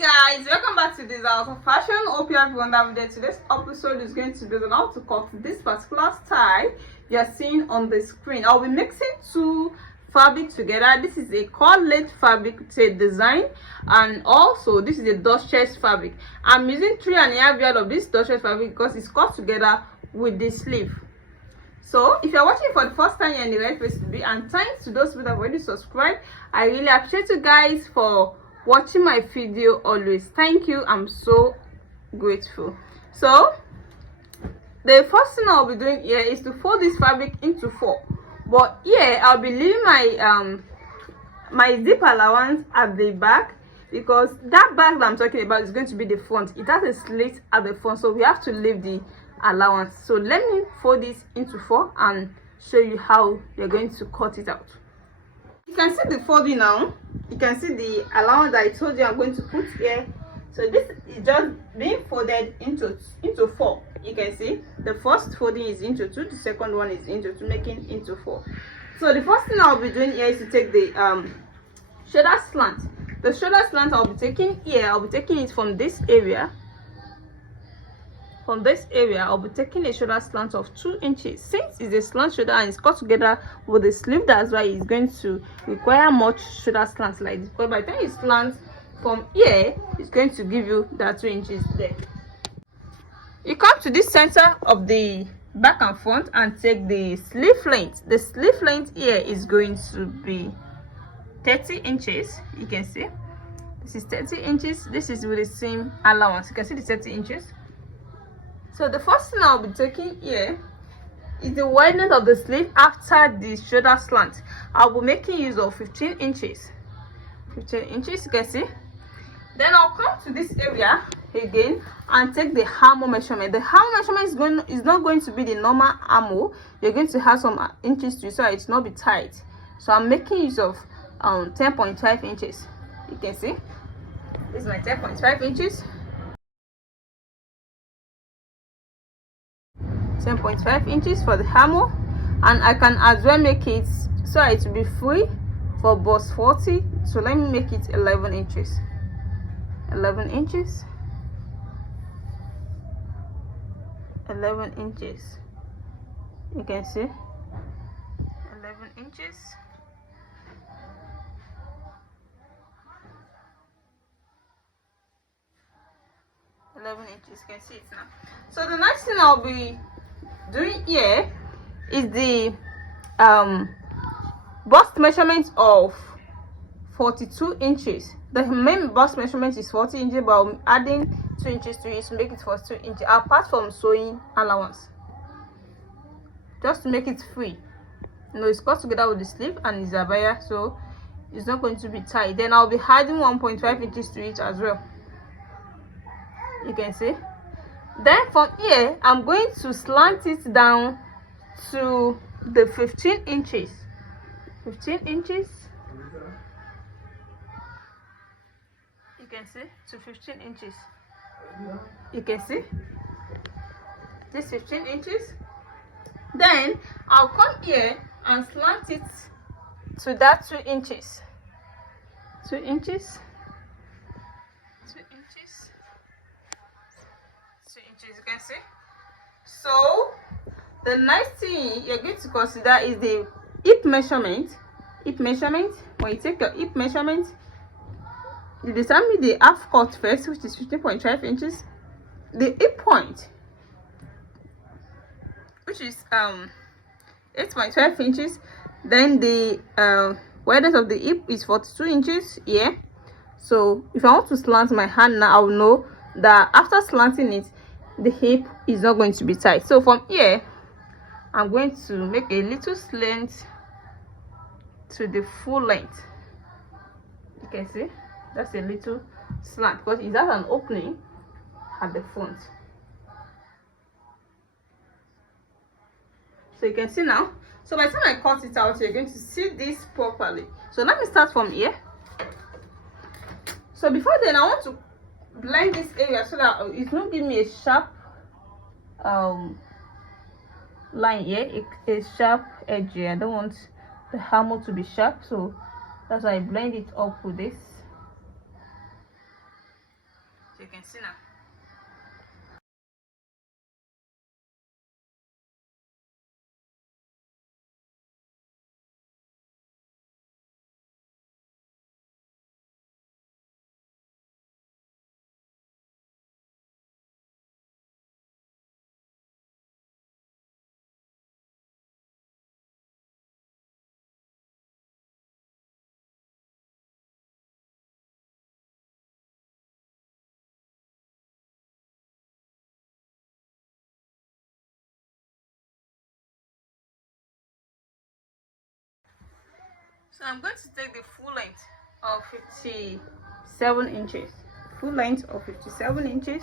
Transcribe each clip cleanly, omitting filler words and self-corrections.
Hi guys, welcome back to this out of fashion. Hope you have a wonderful day. Today's episode is going to be on how to cut this particular style you are seeing on the screen. I'll be mixing two fabric together. This is a collet fabric, it's a design, and also this is a duchess fabric. I'm using 3.5 yards of this duchess fabric because it's cut together with the sleeve. So if you're watching for the first time, you're in the right place to be, and thanks to those people that have already subscribed. I really appreciate you guys for watching my video always. Thank you, I'm so grateful. So the first thing I'll be doing here is to fold this fabric into 4, but here I'll be leaving my my zip allowance at the back, because that back that I'm talking about is going to be the front. It has a slit at the front, so we have to leave the allowance. So let me fold this into 4 and show you how you're going to cut it out. You can see the folding now. You can see the allowance that I told you I'm going to put here. So this is just being folded into 4. You can see the first folding is into 2, the second one is into 2, making into 4. So the first thing I'll be doing here is to take the shoulder slant. The shoulder slant I'll be taking here, I'll be taking it from this area. From this area, I'll be taking a shoulder slant of 2 inches. Since it's a slant shoulder and it's cut together with the sleeve, that's why it's going to require much shoulder slants like this. But by the time you slant from here, it's going to give you that 2 inches there. You come to this center of the back and front and take the sleeve length. The sleeve length here is going to be 30 inches. You can see this is 30 inches. This is with the same allowance. You can see the 30 inches. So the first thing I'll be taking here is the widening of the sleeve after the shoulder slant. I'll be making use of 15 inches. 15 inches, you can see. Then I'll come to this area again and take the armhole measurement. The armhole measurement is not going to be the normal armhole. You're going to have some inches to it so it's not be tight. So I'm making use of 10.5 inches. You can see this is my 10.5 inches. 10.5 inches for the armhole, and I can as well make it so it will be free for bust 40. So let me make it 11 inches. 11 inches. 11 inches. You can see 11 inches. You can see it now. So the next thing I'll be doing here is the bust measurement of 42 inches. The main bust measurement is 40 inches, but I'm adding 2 inches to it to make it 42 inches apart from sewing allowance, just to make it free. You know, it's cut together with the sleeve and it's abaya, so it's not going to be tight. Then I'll be adding 1.5 inches to it as well. You can see. Then from here I'm going to slant it down to the 15 inches. 15 inches. You can see, to 15 inches. You can see this 15 inches. Then I'll come here and slant it to that 2 inches. 2 inches. 2 inches. 2 inches, you can see. So the next thing you're going to consider is the hip measurement. Hip measurement. When you take your hip measurement, you determine the half cut first, which is 15.5 inches. The hip point, which is 8.5 inches. Then the wideness of the hip is 42 inches here. So if I want to slant my hand now, I will know that after slanting it, the hip is not going to be tight. So from here I'm going to make a little slant to the full length. You can see that's a little slant because it has an opening at the front. So you can see now. So by the time I cut it out, you're going to see this properly. So let me start from here. So before then, I want to blend this area so that it won't give me a sharp line here, a sharp edge here. I don't want the armhole to be sharp, so that's why I blend it up with this. So you can see now. So I'm going to take the full length of 57 inches. Full length of 57 inches.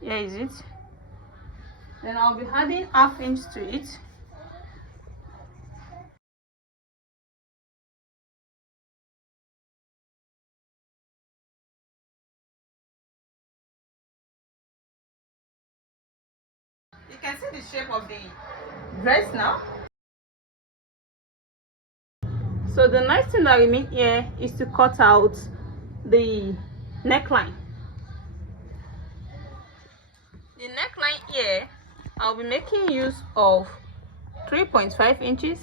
Here is it. Then I'll be adding half inch to it. You can see the shape of the dress now. So the next thing that remains here is to cut out the neckline. The neckline here, I'll be making use of 3.5 inches.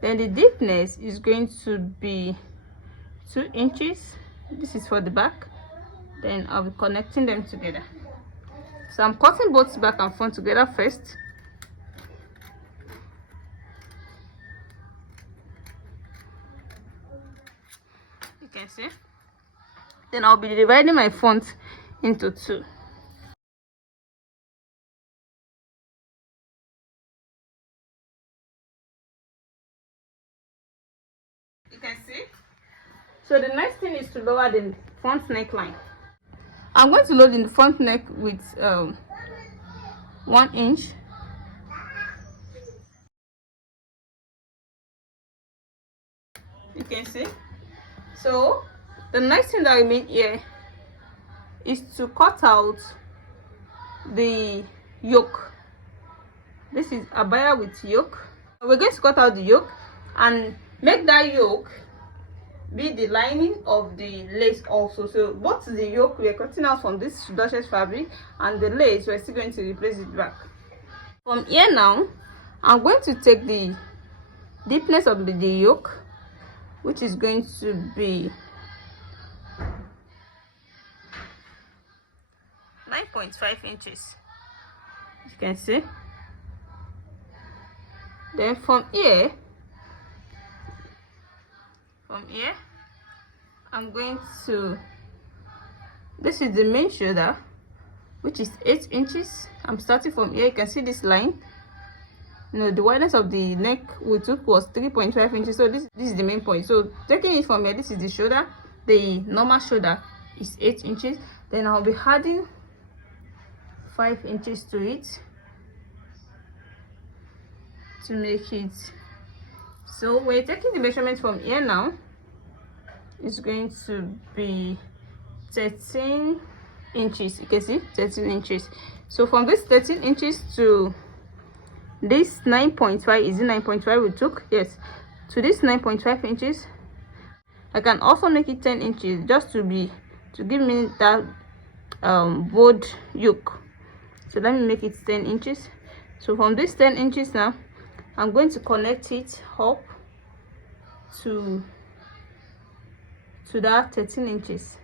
Then the deepness is going to be 2 inches. This is for the back. Then I'll be connecting them together. So I'm cutting both back and front together first. You can see. Then I'll be dividing my front into two. You can see. So the next thing is to lower the front neckline. I'm going to load in the front neck with 1 inch. You can see. So the next thing that remains here is to cut out the yoke. This is abaya with yoke. We're going to cut out the yoke and make that yoke be the lining of the lace also. So both the yoke we're cutting out from this DIZHA fabric, and the lace we're still going to replace it back. From here now, I'm going to take the deepness of the yoke, which is going to be 9.5 inches. You can see. Then from here, I'm going to, this is the main shoulder, which is 8 inches. I'm starting from here. You can see this line. You know, the wideness of the neck we took was 3.5 inches. So this is the main point. So taking it from here, this is the shoulder. The normal shoulder is 8 inches. Then I'll be adding 5 inches to it to make it. So we're taking the measurement from here now. It's going to be 13 inches. You can see 13 inches. So from this 13 inches to this 9.5, is it 9.5 we took? Yes, to this 9.5 inches, I can also make it 10 inches just to give me that bold yoke. So let me make it 10 inches. So from this 10 inches now, I'm going to connect it up to that 13 inches.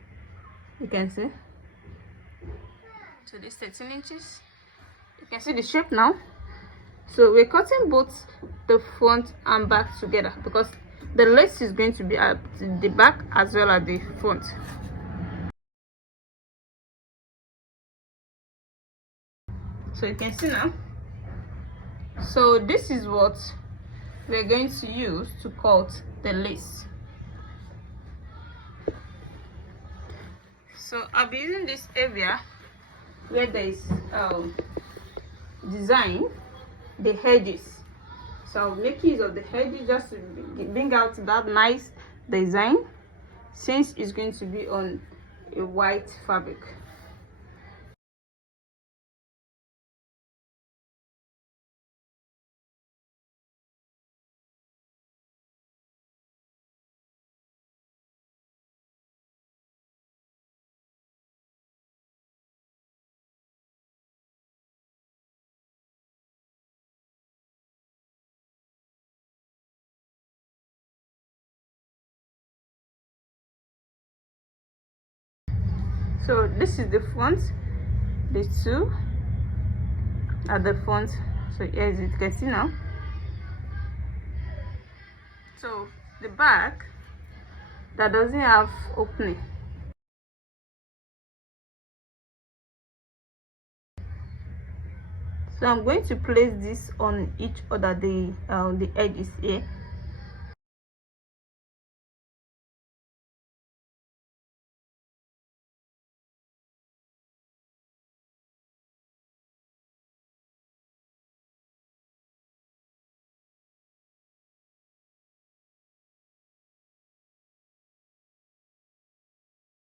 You can see. To this 13 inches. You can see the shape now. So we're cutting both the front and back together because the lace is going to be at the back as well as the front. So you can see now. So this is what we're going to use to cut the lace. So I'll be using this area where there is design, the edges. So I'll make use of the edges just to bring out that nice design, since it's going to be on a white fabric. So this is the front, the two at the front. So as you can see now. So the back that doesn't have opening. So I'm going to place this on each other, the edges here.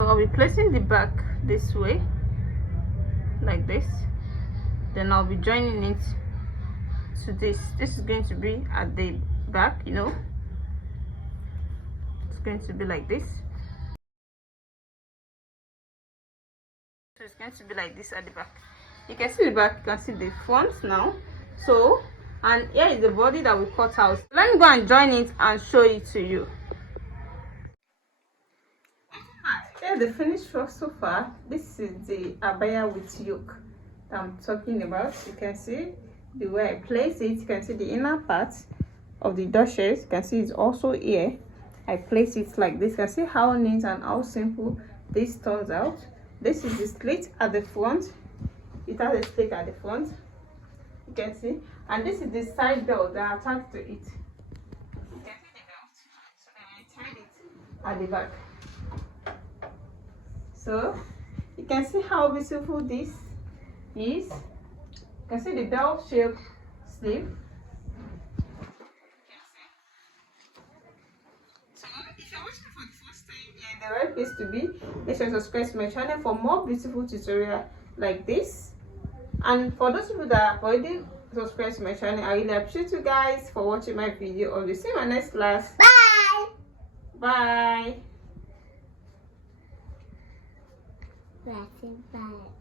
So I'll be placing the back this way, like this. Then I'll be joining it to this. This is going to be at the back, you know. It's going to be like this. So it's going to be like this at the back. You can see the back, you can see the front now. So, and here is the body that we cut out. Let me go and join it and show it to you. Here's the finished work so far. This is the abaya with yoke that I'm talking about. You can see the way I place it. You can see the inner part of the dushes. You can see it's also here. I place it like this. You can see how neat and how simple this turns out. This is the slit at the front. It has a slit at the front. You can see. And this is the side belt that are attached to it. You can see the belt. So I tied it at the back. So you can see how beautiful this is. You can see the belt shaped sleeve. So if you're watching for the first time, you're in the right place to be. Make sure to subscribe to my channel for more beautiful tutorials like this. And for those people that are already subscribed to my channel, I really appreciate you guys for watching my video. I'll be seeing my next class. Bye. Bye. Bye.